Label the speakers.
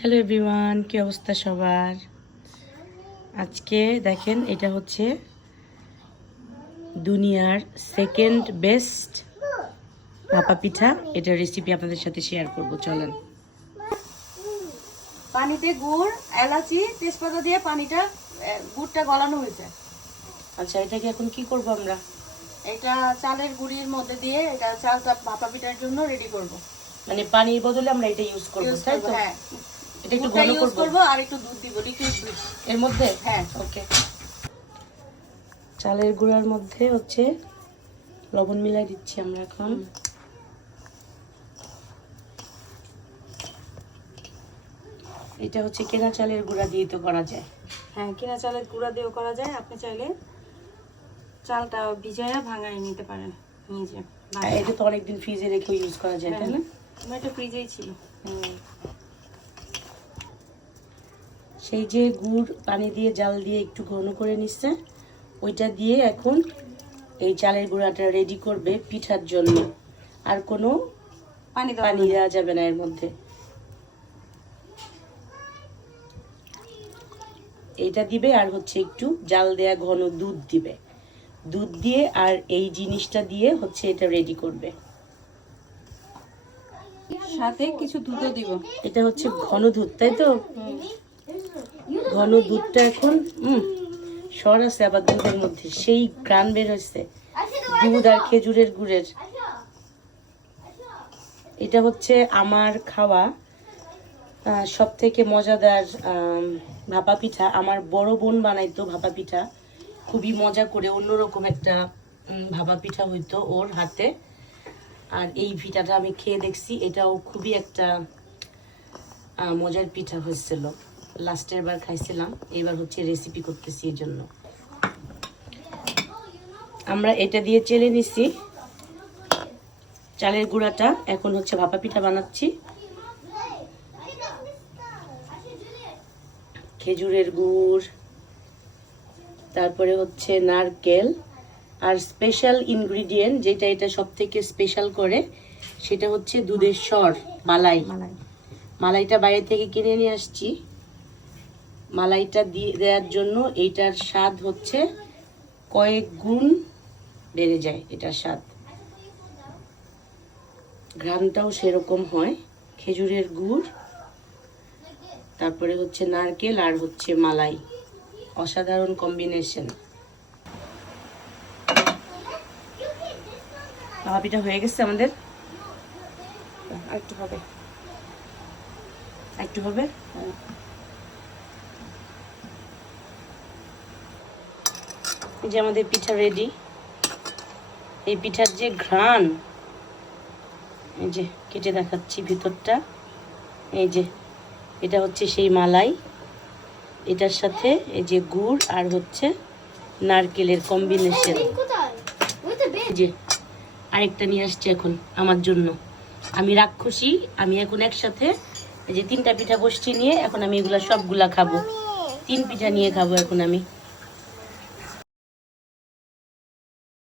Speaker 1: Hello everyone কি অবস্থা সবার? আজকে দেখেন এটা হচ্ছে দুনিয়ার সেকেন্ড বেস্ট ভাপা পিঠা। এটার রেসিপি আপনাদের সাথে শেয়ার করব চলেন।
Speaker 2: পানিতে গুড় এলাচি তেজপাতা দিয়ে পানিটা গুড়টা গলানো হয়েছে।
Speaker 1: আচ্ছা এটাকে এখন কি করব আমরা?
Speaker 2: এটা চালের গুড়ির মধ্যে দিয়ে এটা চালটা ভাপা পিঠার জন্য রেডি করব।
Speaker 1: মানে পানির বদলে আমরা এটা ইউজ করব তাই তো?
Speaker 2: হ্যাঁ।
Speaker 1: এটা একটু ঘন করব।
Speaker 2: আর একটু দুধ দিব লিকুইড দুধ।
Speaker 1: এর মধ্যে?
Speaker 2: হ্যাঁ।
Speaker 1: ওকে। চালের গুঁড়ার মধ্যে হচ্ছে লবণ মিলাই দিচ্ছি আমরা এখন। এটা হচ্ছে কেনা চালের গুঁড়া দিয়ে তো করা যায়।
Speaker 2: হ্যাঁ কেনা চালের গুঁড়া দিয়েও করা যায়। আপনি চাইলে চালটা ভিজাইয়া ভাঙায় নিতে পারেন নিজে।
Speaker 1: এটা তো অনেকদিন ফ্রিজে রেখেও ইউজ করা যায় তাই না?
Speaker 2: আমার এটা ফ্রিজেই ছিল।
Speaker 1: হুম। সেই যে গুড় পানি দিয়ে জাল দিয়ে একটু ঘন করে নিচ্ছে ওইটা দিয়ে এখন এই চালের গুঁড়াটা রেডি করবে পিঠার জন্য। আর কোনো
Speaker 2: পানি
Speaker 1: পানি দেওয়া যাবে না এর মধ্যে। এইটা দিবে আর হচ্ছে একটু জাল দেয়া ঘন দুধ দিবে। দুধ দিয়ে আর এই জিনিসটা দিয়ে হচ্ছে এটা রেডি করবে।
Speaker 2: সাথে কিছু দুধও দিব।
Speaker 1: এটা হচ্ছে ঘন দুধ তাই তো? ঘন দুধটা এখন উম, সর আছে আবার দুধের মধ্যে। সেই গ্রান বের হয়েছে দুধ আর খেজুরের গুড়ের। এটা হচ্ছে আমার খাওয়া সব থেকে মজাদার ভাপা পিঠা। আমার বড় বোন বানাইতো ভাপা পিঠা খুবই মজা করে অন্যরকম একটা ভাপা পিঠা হইতো ওর হাতে। আর এই পিঠাটা আমি খেয়ে দেখছি এটাও খুবই একটা মজার পিঠা হয়েছিল। লাস্টের বার খাইছিলাম এবার হচ্ছে রেসিপি করতেছি এর জন্য আমরা এটা দিয়ে চেলে নিছি। চালের গুঁড়াটা এখন হচ্ছে ভাপা পিঠা বানাচ্ছি। খেজুরের গুড় তারপরে হচ্ছে নারকেল আর স্পেশাল ইনগ্রিডিয়েন্ট যেটা এটা সব থেকে স্পেশাল করে সেটা হচ্ছে দুধের স্বর মালাই।
Speaker 2: মালাই।
Speaker 1: মালাইটা বাইরে থেকে কিনে নিয়ে আসছি। মালাইটা দিয়ে দেওয়ার জন্য এইটার স্বাদ হচ্ছে কয়েক গুণ বেড়ে যায় এটার স্বাদ। ঘ্রানটাও সেরকম হয়, খেজুরের গুড়, তারপরে হচ্ছে নারকেল আর হচ্ছে মালাই। অসাধারণ কম্বিনেশন ভাপিটা হয়ে গেছে আমাদের? একটু হবে। একটু হবে? এই যে আমাদের পিঠা রেডি এই পিঠার যে ঘ্রাণ এই যে কেটে দেখাচ্ছি ভিতরটা এই যে এটা হচ্ছে সেই মালাই। এটার সাথে এই যে গুড় আর হচ্ছে নারকেলের কম্বিনেশন যে আরেকটা নিয়ে আসছি এখন আমার জন্য। আমি রাক্ষসী আমি এখন একসাথে এই যে তিনটা পিঠা গোষ্ঠী নিয়ে এখন আমি এগুলা সবগুলা খাব। তিন পিঠা নিয়ে খাব এখন আমি।